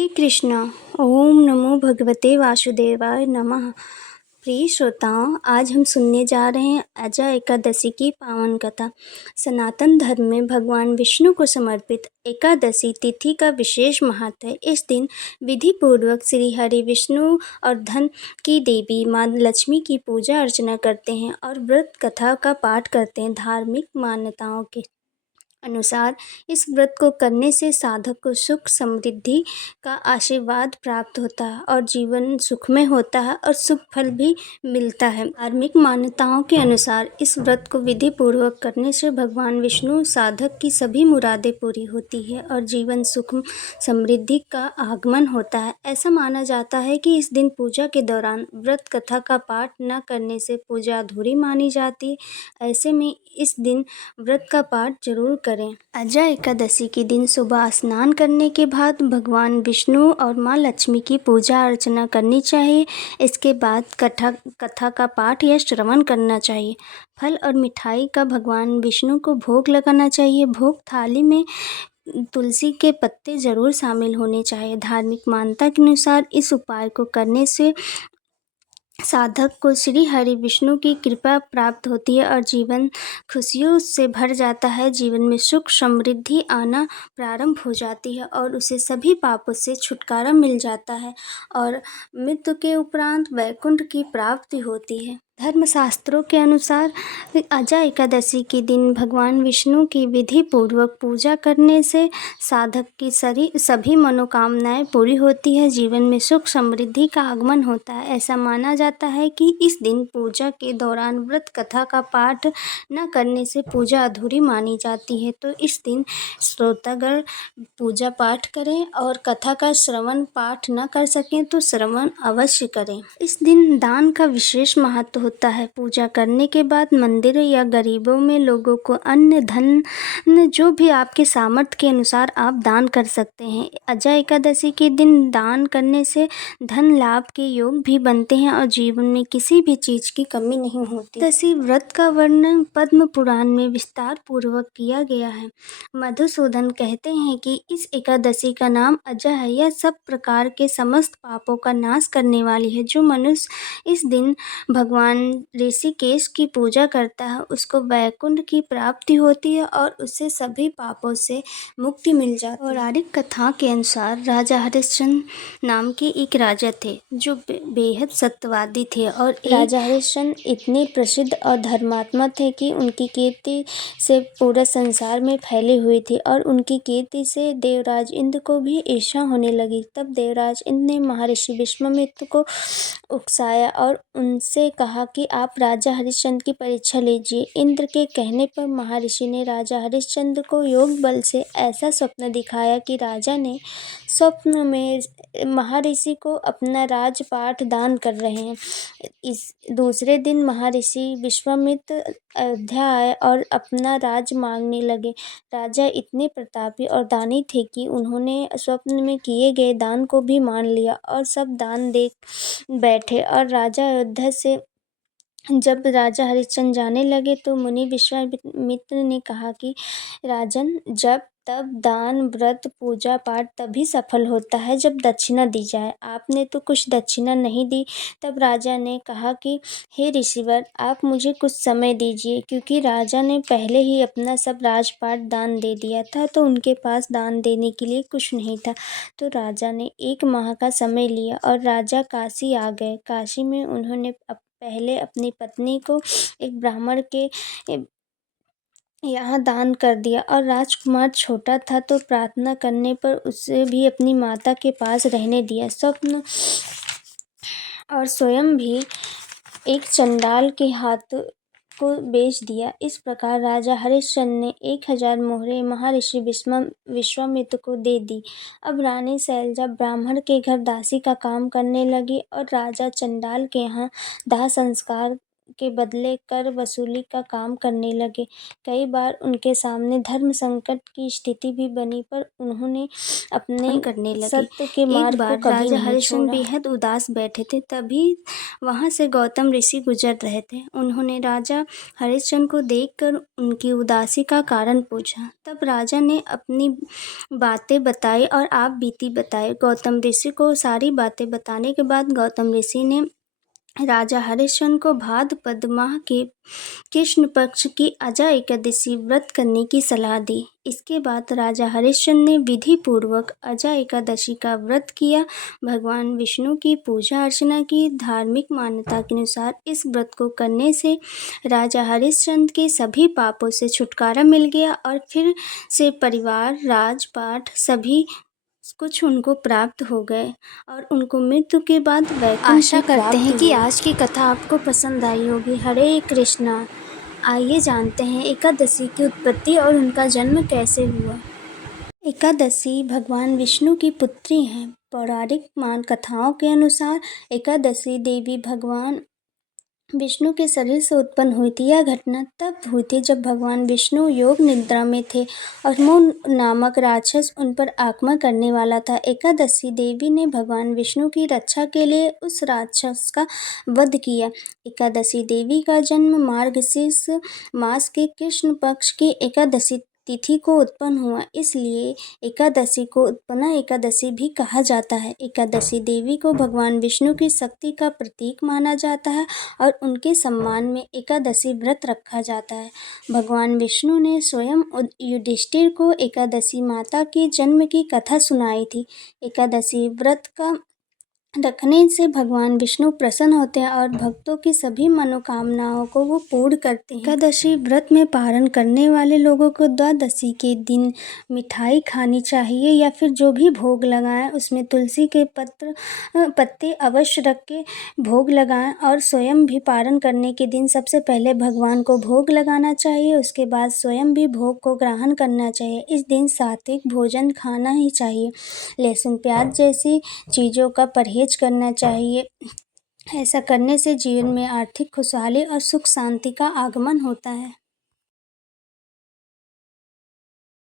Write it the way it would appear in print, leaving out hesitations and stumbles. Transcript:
हरे कृष्णा। ओम नमो भगवते वासुदेवाय नमः। प्रिय श्रोताओं, आज हम सुनने जा रहे हैं अजा एकादशी की पावन कथा। सनातन धर्म में भगवान विष्णु को समर्पित एकादशी तिथि का विशेष महत्व है। इस दिन विधि पूर्वक श्री हरि विष्णु और धन की देवी माँ लक्ष्मी की पूजा अर्चना करते हैं और व्रत कथा का पाठ करते हैं। धार्मिक मान्यताओं के अनुसार इस व्रत को करने से साधक को सुख समृद्धि का आशीर्वाद प्राप्त होता है और जीवन सुखमय होता है और शुभ फल भी मिलता है। धार्मिक मान्यताओं के अनुसार इस व्रत को विधि पूर्वक करने से भगवान विष्णु साधक की सभी मुरादें पूरी होती है और जीवन सुख समृद्धि का आगमन होता है। ऐसा माना जाता है कि इस दिन पूजा के दौरान व्रत कथा का पाठ न करने से पूजा अधूरी मानी जाती है। ऐसे में इस दिन व्रत का पाठ जरूर करें। अजा एकादशी के दिन सुबह स्नान करने के बाद भगवान विष्णु और माँ लक्ष्मी की पूजा अर्चना करनी चाहिए। इसके बाद कथा का पाठ या श्रवण करना चाहिए। फल और मिठाई का भगवान विष्णु को भोग लगाना चाहिए। भोग थाली में तुलसी के पत्ते जरूर शामिल होने चाहिए। धार्मिक मान्यता के अनुसार इस उपाय को करने से साधक को श्री हरि विष्णु की कृपा प्राप्त होती है और जीवन खुशियों से भर जाता है। जीवन में सुख समृद्धि आना प्रारंभ हो जाती है और उसे सभी पापों से छुटकारा मिल जाता है और मृत्यु के उपरांत वैकुंठ की प्राप्ति होती है। धर्मशास्त्रों के अनुसार अजा एकादशी के दिन भगवान विष्णु की विधि पूर्वक पूजा करने से साधक की सभी मनोकामनाएं पूरी होती है। जीवन में सुख समृद्धि का आगमन होता है। ऐसा माना जाता है कि इस दिन पूजा के दौरान व्रत कथा का पाठ न करने से पूजा अधूरी मानी जाती है। तो इस दिन श्रोतागण पूजा पाठ करें और कथा का श्रवण पाठ न कर सकें तो श्रवण अवश्य करें। इस दिन दान का विशेष महत्व होता है। पूजा करने के बाद मंदिर या गरीबों में लोगों को अन्न धन जो भी आपके सामर्थ्य के अनुसार आप दान कर सकते हैं। अजा एकादशी के दिन दान करने से धन लाभ के योग भी बनते हैं और जीवन में किसी भी चीज की कमी नहीं होती। एकादशी व्रत का वर्णन पद्म पुराण में विस्तार पूर्वक किया गया है। मधुसूदन कहते हैं कि इस एकादशी का नाम अजा है। यह सब प्रकार के समस्त पापों का नाश करने वाली है। जो मनुष्य इस दिन भगवान ऋषिकेश की पूजा करता है उसको वैकुंठ की प्राप्ति होती है और उसे सभी पापों से मुक्ति मिल जाती है। पौराणिक कथा के अनुसार राजा हरिश्चंद्र नाम के एक राजा थे जो बेहद सत्यवादी थे और राजा हरिश्चंद्र इतने प्रसिद्ध और धर्मात्मा थे कि उनकी कीर्ति से पूरे संसार में फैली हुई थी और उनकी कीर्ति से देवराज इंद्र को भी ईर्ष्या होने लगी। तब देवराज इंद्र ने महर्षि विश्वामित्र को उकसाया और उनसे कहा कि आप राजा हरिश्चंद्र की परीक्षा लीजिए। इंद्र के कहने पर महर्षि ने राजा हरिश्चंद्र को योग बल से ऐसा स्वप्न दिखाया कि राजा ने स्वप्न में महर्षि को अपना राजपाट दान कर रहे हैं। इस दूसरे दिन महर्षि विश्वामित्र अयोध्या आए और अपना राज मांगने लगे। राजा इतने प्रतापी और दानी थे कि उन्होंने स्वप्न में किए गए दान को भी मान लिया और सब दान दे बैठे। और राजा अयोध्या से जब राजा हरिश्चंद्र जाने लगे तो मुनि विश्वामित्र ने कहा कि राजन, जब तब दान व्रत पूजा पाठ तभी सफल होता है जब दक्षिणा दी जाए। आपने तो कुछ दक्षिणा नहीं दी। तब राजा ने कहा कि हे ऋषिवर, आप मुझे कुछ समय दीजिए, क्योंकि राजा ने पहले ही अपना सब राजपाट दान दे दिया था तो उनके पास दान देने के लिए कुछ नहीं था। तो राजा ने 1 माह का समय लिया और राजा काशी आ गए। काशी में उन्होंने पहले अपनी पत्नी को एक ब्राह्मण के यहाँ दान कर दिया और राजकुमार छोटा था तो प्रार्थना करने पर उसे भी अपनी माता के पास रहने दिया। स्वप्न और स्वयं भी एक चंडाल के हाथ को बेच दिया। इस प्रकार राजा हरिश्चंद्र ने 1000 मोहरें महर्षि विश्वामित्र को दे दी। अब रानी शैलजा ब्राह्मण के घर दासी का काम करने लगी और राजा चंडाल के यहाँ दाह संस्कार के बदले कर वसूली का काम करने लगे। कई बार उनके सामने धर्म संकट की स्थिति भी बनी, पर उन्होंने अपने करने लगे। सत्य के मार्ग को कभी राजा नहीं हरिश्चंद्र छोड़ा। बेहद उदास बैठे थे, तभी वहाँ से गौतम ऋषि गुजर रहे थे। उन्होंने राजा हरिश्चंद्र को देखकर उनकी उदासी का कारण पूछा। तब राजा ने अपनी बातें बताई और आप बीती बताई। गौतम ऋषि को सारी बातें बताने के बाद गौतम ऋषि ने राजा हरिश्चंद्र को भाद्रपद माह के कृष्ण पक्ष की अजा एकादशी व्रत करने की सलाह दी। इसके बाद राजा हरिश्चंद्र ने विधि पूर्वक अजा एकादशी का व्रत किया, भगवान विष्णु की पूजा अर्चना की। धार्मिक मान्यता के अनुसार इस व्रत को करने से राजा हरिश्चंद्र के सभी पापों से छुटकारा मिल गया और फिर से परिवार, राजपाट सभी कुछ उनको प्राप्त हो गए और उनको मृत्यु के बाद वैकुंठ आशा की करते प्राप्ति हैं कि हुई। आज की कथा आपको पसंद आई होगी। हरे कृष्णा। आइए जानते हैं एकादशी की उत्पत्ति और उनका जन्म कैसे हुआ। एकादशी भगवान विष्णु की पुत्री हैं। पौराणिक कथाओं के अनुसार एकादशी देवी भगवान विष्णु के शरीर से उत्पन्न हुई थी। यह घटना तब हुई थी जब भगवान विष्णु योग निद्रा में थे और मोह नामक राक्षस उन पर आक्रमण करने वाला था। एकादशी देवी ने भगवान विष्णु की रक्षा के लिए उस राक्षस का वध किया। एकादशी देवी का जन्म मार्गशीर्ष मास के कृष्ण पक्ष की एकादशी तिथि को उत्पन्न हुआ, इसलिए एकादशी को उत्पन्ना एकादशी भी कहा जाता है। एकादशी देवी को भगवान विष्णु की शक्ति का प्रतीक माना जाता है और उनके सम्मान में एकादशी व्रत रखा जाता है। भगवान विष्णु ने स्वयं युधिष्ठिर को एकादशी माता के जन्म की कथा सुनाई थी। एकादशी व्रत का रखने से भगवान विष्णु प्रसन्न होते हैं और भक्तों की सभी मनोकामनाओं को वो पूर्ण करते हैं। एकादशी व्रत में पारण करने वाले लोगों को द्वादशी के दिन मिठाई खानी चाहिए या फिर जो भी भोग लगाएं उसमें तुलसी के पत्ते अवश्य रख के भोग लगाएं और स्वयं भी पारण करने के दिन सबसे पहले भगवान को भोग लगाना चाहिए, उसके बाद स्वयं भी भोग को ग्रहण करना चाहिए। इस दिन सात्विक भोजन खाना ही चाहिए। लहसुन प्याज जैसी चीज़ों का परहेज करना चाहिए। ऐसा करने से जीवन में आर्थिक खुशहाली और सुख शांति का आगमन होता है।